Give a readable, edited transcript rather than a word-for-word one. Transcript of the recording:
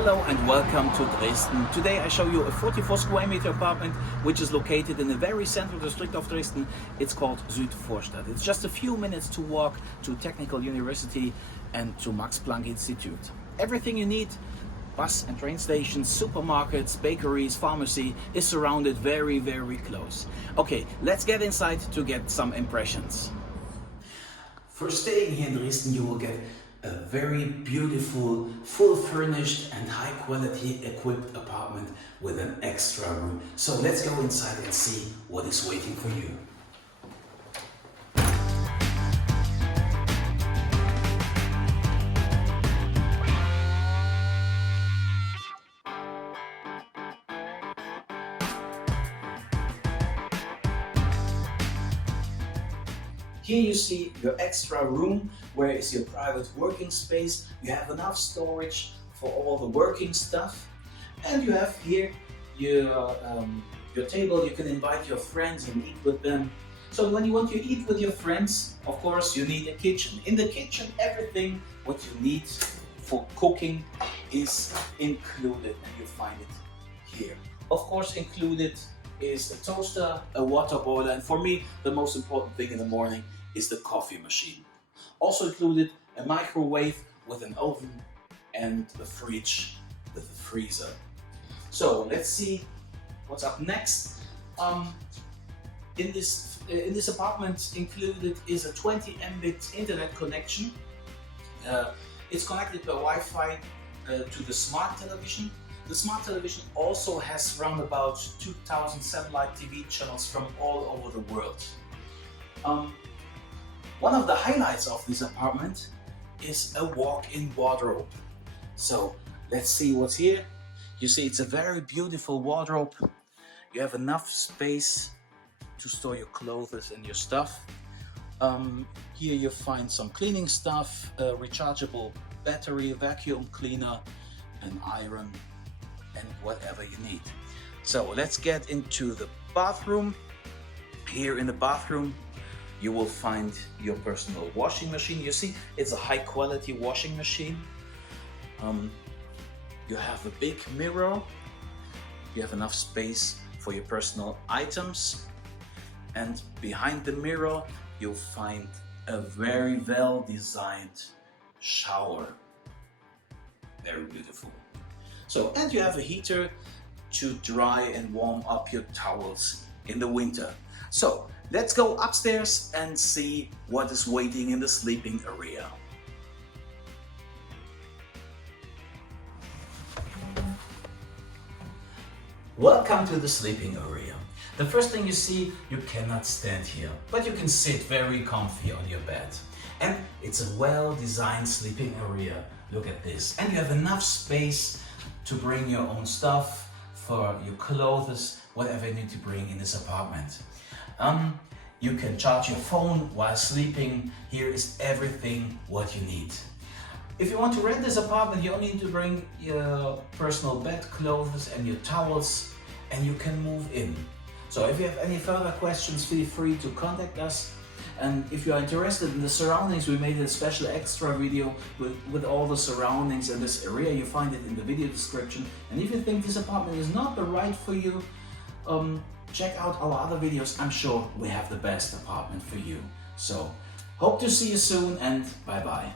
Hello and welcome to Dresden. Today I show you a 44 square meter apartment which is located in the very central district of Dresden. It's called Südvorstadt. It's just a few minutes to walk to Technical University and to Max-Planck-Institut. Everything you need, bus and train stations, supermarkets, bakeries, pharmacy, is surrounded very close. Okay, let's get inside to get some impressions. For staying here in Dresden you will get a very beautiful, full furnished and high quality equipped apartment with an extra room. So let's go inside and see what is waiting for you. Here you see your extra room, where is your private working space. You have enough storage for all the working stuff. And you have here your table. You can invite your friends and eat with them. So when you want to eat with your friends, of course you need a kitchen. In the kitchen, everything what you need for cooking is included, and you find it here. Of course included is a toaster, a water boiler, and for me the most important thing in the morning is the coffee machine. Also included a microwave with an oven and a fridge with a freezer. So let's see what's up next. In this apartment included is a 20 Mbit internet connection. It's connected by Wi-Fi to the smart television. The smart television also has around about 2000 satellite TV channels from all over the world. One of the highlights of this apartment is a walk-in wardrobe. So let's see what's here. You see it's a very beautiful wardrobe. You have enough space to store your clothes and your stuff. Here you find some cleaning stuff, a rechargeable battery, vacuum cleaner, an iron, and whatever you need. So let's get into the bathroom. Here in the bathroom you will find your personal washing machine. You see it's a high quality washing machine. You have a big mirror. You have enough space for your personal items, and behind the mirror you'll find a very well designed shower. Very beautiful. So, and you have a heater to dry and warm up your towels in the winter. So, let's go upstairs and see what is waiting in the sleeping area. Welcome to the sleeping area. The first thing you see, you cannot stand here, but you can sit very comfy on your bed. And it's a well-designed sleeping area. Look at this. And you have enough space to bring your own stuff, for your clothes, whatever you need to bring in this apartment. You can charge your phone while sleeping. Here is everything what you need. If you want to rent this apartment, you only need to bring your personal bed clothes and your towels, and you can move in. So if you have any further questions, feel free to contact us. And if you are interested in the surroundings, we made a special extra video with all the surroundings in this area. You find it in the video description. And if you think this apartment is not the right for you, check out our other videos. I'm sure we have the best apartment for you. So hope to see you soon, and bye bye.